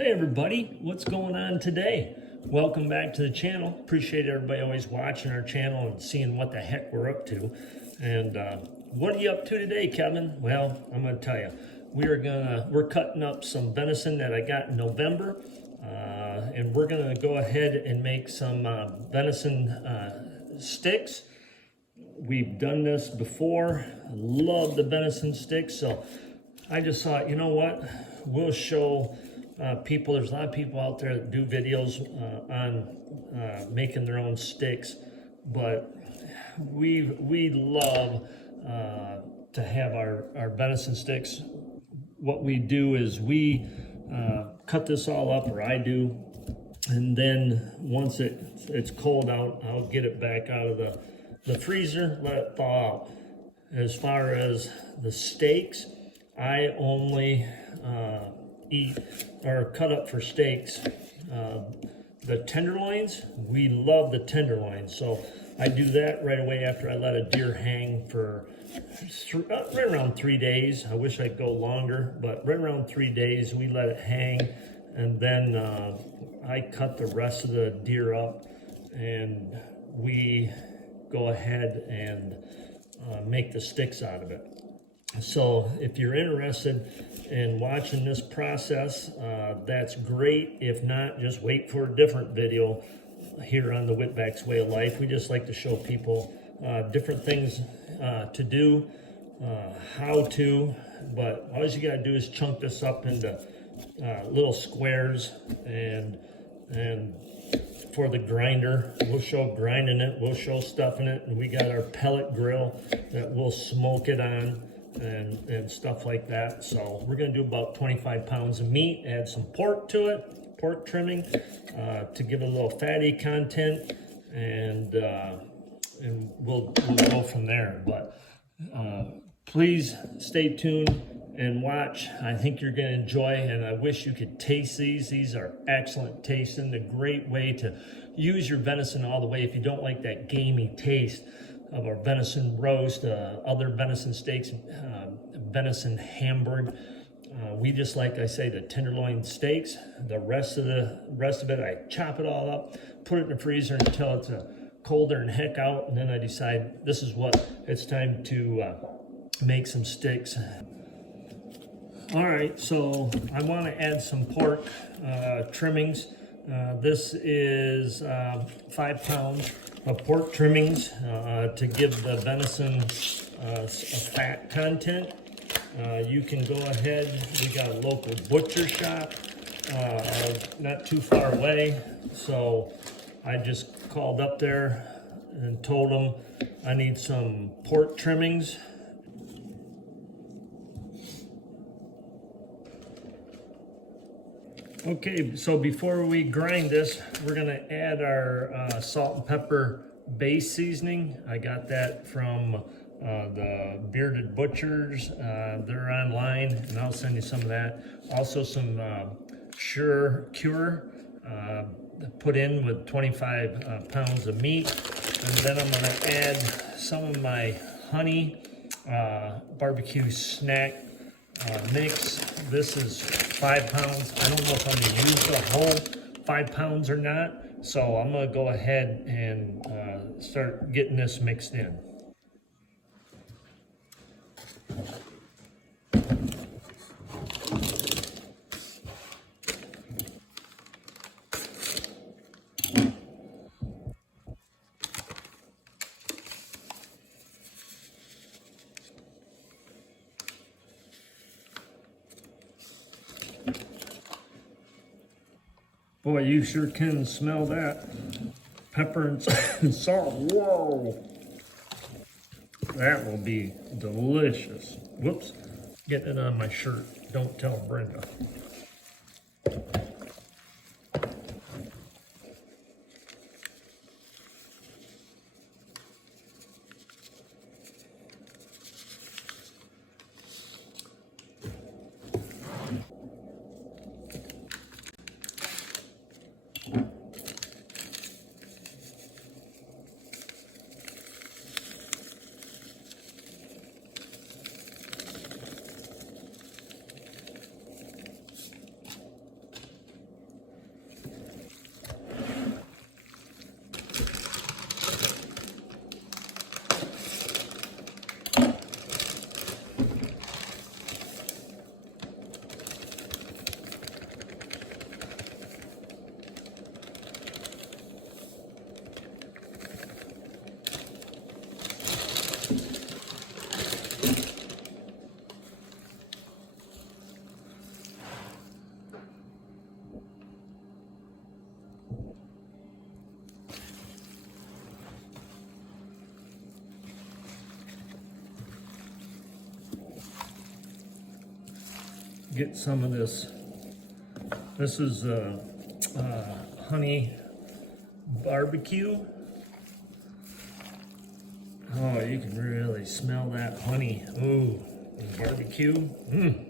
Hey everybody, what's going on today? Welcome back to the channel. Appreciate everybody always watching our channel and seeing what the heck we're up to. And what are you up to today, Kevin? Well, I'm gonna tell you, we're cutting up some venison that I got in November, and we're gonna go ahead and make some venison sticks. We've done this before. I love the venison sticks, so I just thought, you know what, we'll show people. There's a lot of people out there that do videos on making their own sticks, but we love to have our venison sticks. What we do is we cut this all up, or I do, and then once it's cold out, I'll get it back out of the freezer, let it thaw out. As far as the steaks, I only eat or cut up for steaks the tenderloins. We love the tenderloins, so I do that right away after I let a deer hang for right around 3 days. I wish I'd go longer, but right around 3 days we let it hang, and then I cut the rest of the deer up, and we go ahead and make the sticks out of it. So if you're interested in watching this process, that's great. If not, just wait for a different video here on the Whitback's Way of Life. We just like to show people different things to do, how to, but all you gotta do is chunk this up into little squares, and for the grinder, we'll show grinding it, we'll show stuffing it, and we got our pellet grill that we'll smoke it on and stuff like that. So we're gonna do about 25 pounds of meat, add some pork to it, pork trimming, to give it a little fatty content, and we'll go from there. But please stay tuned and watch. I think you're gonna enjoy, and I wish you could taste these. These are excellent tasting, a great way to use your venison all the way. If you don't like that gamey taste of our venison roast, other venison steaks, venison hamburg, we just, like I say, the tenderloin steaks. The rest of it, I chop it all up, put it in the freezer until it's colder and heck out, and then I decide this is what it's time to make some sticks. All right, so I want to add some pork trimmings. This is 5 pounds of pork trimmings to give the venison a fat content. You can go ahead, we got a local butcher shop not too far away, so I just called up there and told them I need some pork trimmings. Okay, so before we grind this, we're gonna add our salt and pepper base seasoning. I got that from the Bearded Butchers. They're online, and I'll send you some of that. Also some Sure Cure put in with 25 pounds of meat. And then I'm gonna add some of my honey barbecue snack mix. This is 5 pounds. I don't know if I'm gonna use the whole 5 pounds or not, so I'm gonna go ahead and start getting this mixed in. Boy, you sure can smell that. Pepper and salt, whoa. That will be delicious. Whoops, getting it on my shirt. Don't tell Brenda. get some of this. This is honey barbecue. Oh, you can really smell that honey. Ooh, and barbecue. Mmm.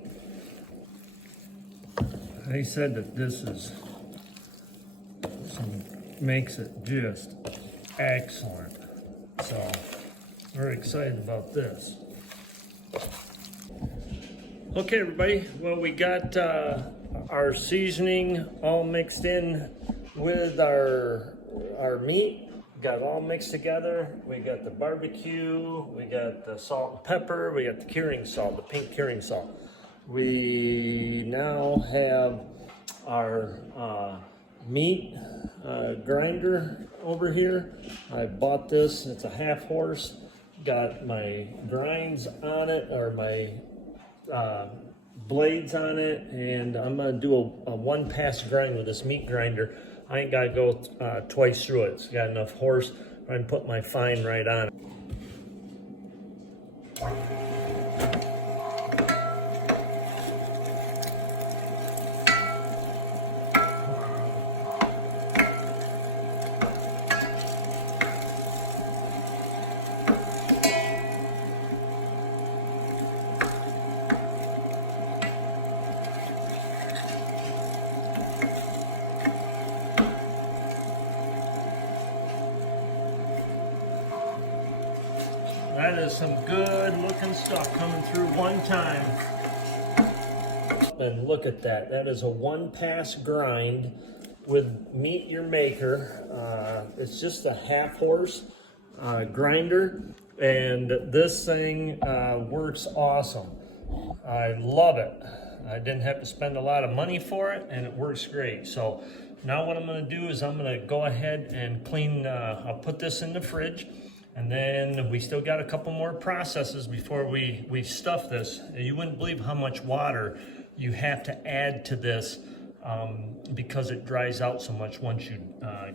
They said that this is makes it just excellent. So we're excited about this. Okay, everybody. Well, we got our seasoning all mixed in with our meat. Got it all mixed together. We got the barbecue, we got the salt and pepper, we got the curing salt, the pink curing salt. We now have our meat grinder over here. I bought this, it's a half horse. Got my grinds on it, or my blades on it, and I'm gonna do a one pass grind with this meat grinder. I ain't gotta go twice through it. It's got enough horse. I can put my fine right on it. That is some good looking stuff coming through one time. And look at that. That is a one pass grind with Meet Your Maker. It's just a half horse grinder, and this thing works awesome. I love it. I didn't have to spend a lot of money for it, and it works great. So now what I'm going to do is I'm going to go ahead and clean, I'll put this in the fridge. And then we still got a couple more processes before we stuff this. You wouldn't believe how much water you have to add to this because it dries out so much once you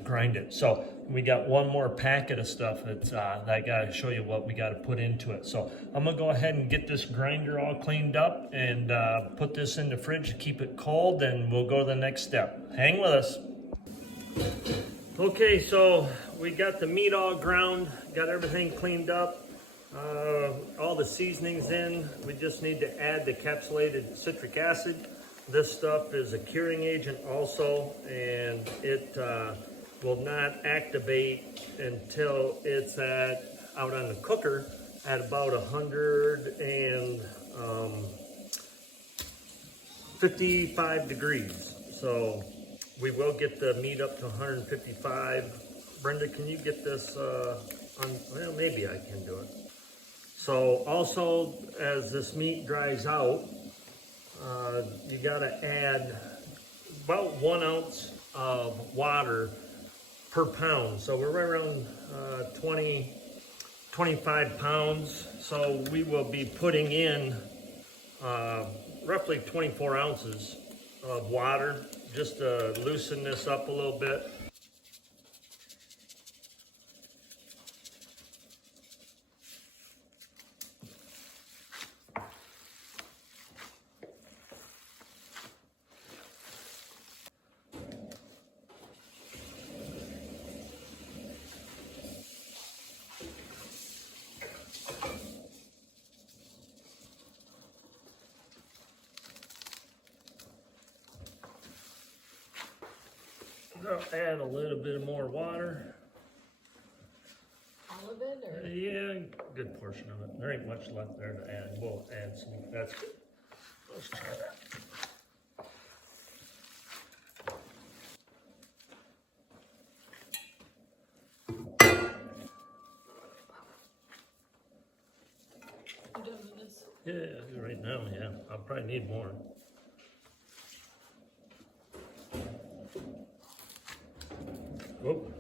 grind it. So we got one more packet of stuff that I gotta show you what we gotta put into it. So I'm gonna go ahead and get this grinder all cleaned up and put this in the fridge to keep it cold, and we'll go to the next step. Hang with us. Okay, so we got the meat all ground, got everything cleaned up, all the seasonings in. We just need to add the capsulated citric acid. This stuff is a curing agent also, and it will not activate until it's out on the cooker at about 155 degrees. So we will get the meat up to 155. Brenda, can you get this on? Well, maybe I can do it. So also, as this meat dries out, you gotta add about 1 ounce of water per pound. So we're right around 25 pounds. So we will be putting in roughly 24 ounces of water just to loosen this up a little bit. I'll add a little bit more water. All of it, or? Yeah, good portion of it. There ain't much left there to add. We'll add some. That's good. Let's try that. You done with this? Yeah, right now, yeah. I'll probably need more. Whoop.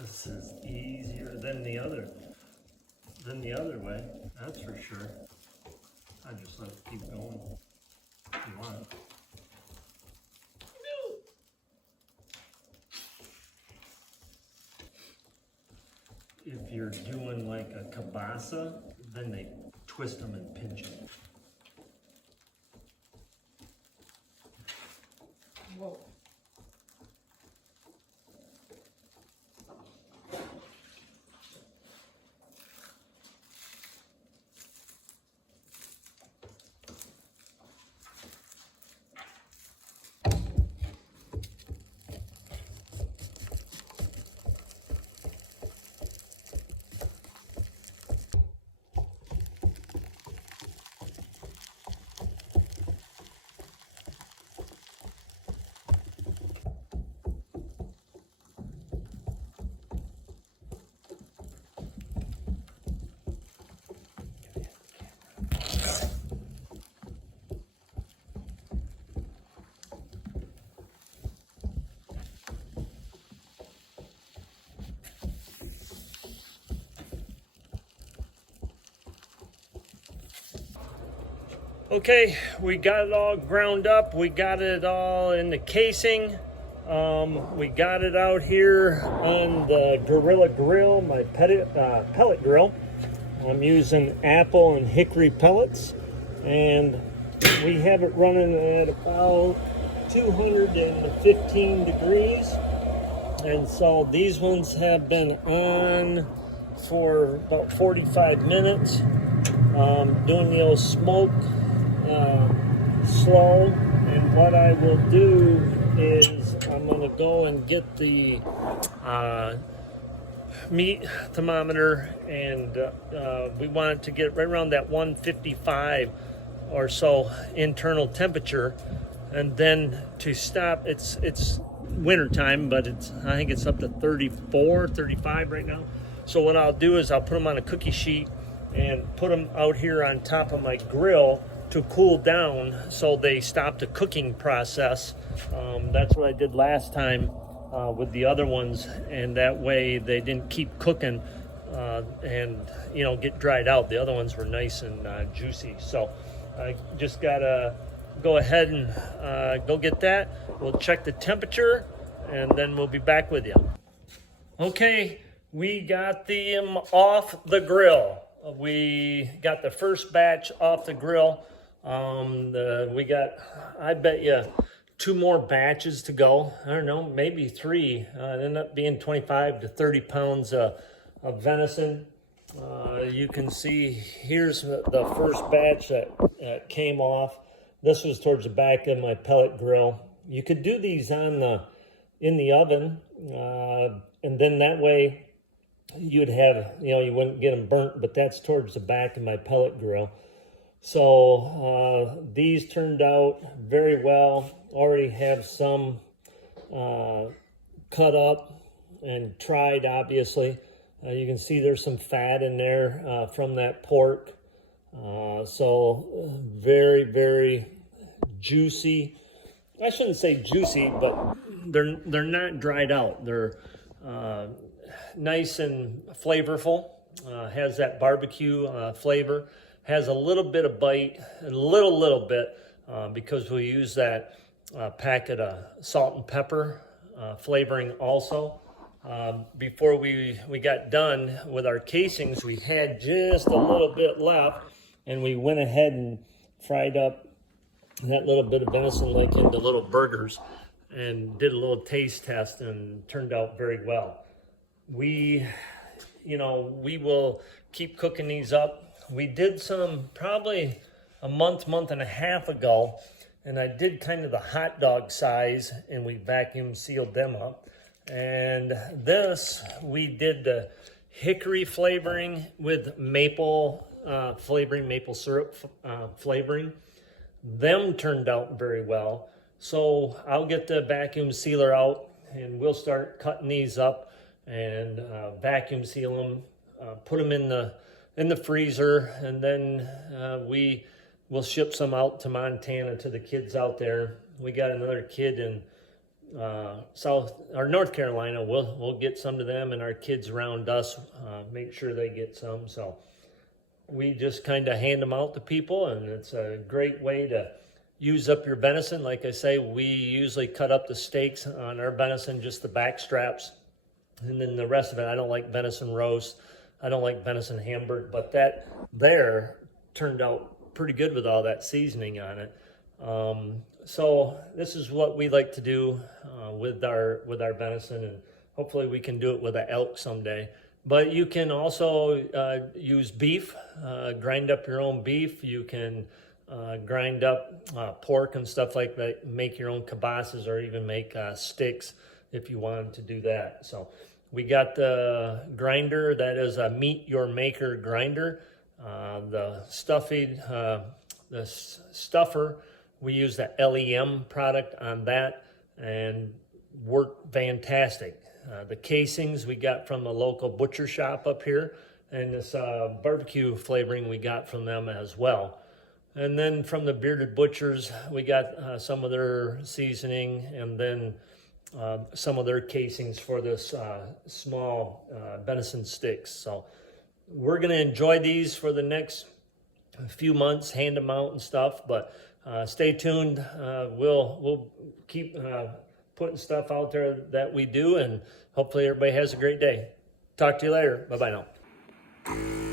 This is easier than the other way, that's for sure. I just let it keep going if you want. If you're doing like a kielbasa, then they twist them and pinch them. Whoa. Okay, we got it all ground up. We got it all in the casing. We got it out here on the Gorilla Grill, my pellet grill. I'm using apple and hickory pellets, and we have it running at about 215 degrees. And so these ones have been on for about 45 minutes. Doing the old smoke slow, and what I will do is I'm going to go and get the meat thermometer, and we want it to get right around that 155 or so internal temperature, and then to stop, it's winter time, but I think it's up to 34, 35 right now. So what I'll do is I'll put them on a cookie sheet and put them out here on top of my grill to cool down so they stop the cooking process. That's what I did last time with the other ones, and that way they didn't keep cooking and get dried out. The other ones were nice and juicy. So I just gotta go ahead and go get that. We'll check the temperature and then we'll be back with you. Okay, we got them off the grill. We got the first batch off the grill. We got, I bet you, 2 more batches to go. I don't know, maybe 3. It ended up being 25 to 30 pounds of venison. You can see here's the first batch that came off. This was towards the back of my pellet grill. You could do these in the oven, and then that way you'd have, you wouldn't get them burnt, but that's towards the back of my pellet grill. So these turned out very well. Already have some cut up and tried, obviously. You can see there's some fat in there from that pork. So very, very juicy. I shouldn't say juicy, but they're not dried out. They're nice and flavorful. Has that barbecue flavor. Has a little bit of bite, a little bit, because we use that packet of salt and pepper flavoring also. Before we got done with our casings, we had just a little bit left, and we went ahead and fried up that little bit of venison leg into little burgers and did a little taste test, and turned out very well. We will keep cooking these up. We did some probably a month and a half ago, and I did kind of the hot dog size, and we vacuum sealed them up. And this, we did the hickory flavoring with maple flavoring, maple syrup flavoring. Them turned out very well. So I'll get the vacuum sealer out, and we'll start cutting these up and vacuum seal them, put them in the freezer, and then we will ship some out to Montana to the kids out there. We got another kid in South or North Carolina, we'll get some to them, and our kids around us make sure they get some. So we just kind of hand them out to people, and it's a great way to use up your venison. Like I say, we usually cut up the steaks on our venison, just the back straps, and then the rest of it. I don't like venison roast. I don't like venison hamburger, but that there turned out pretty good with all that seasoning on it. So this is what we like to do with our venison, and hopefully we can do it with an elk someday. But you can also use beef, grind up your own beef. You can grind up pork and stuff like that, make your own kibasas, or even make sticks if you wanted to do that. So we got the grinder that is a Meet Your Maker grinder. The stuffer, we use the LEM product on that and worked fantastic. The casings we got from a local butcher shop up here, and this barbecue flavoring we got from them as well. And then from the Bearded Butchers, we got some of their seasoning, and then some of their casings for this small venison sticks. So we're going to enjoy these for the next few months, hand them out and stuff, but stay tuned. We'll keep putting stuff out there that we do, and hopefully everybody has a great day. Talk to you later. Bye-bye now.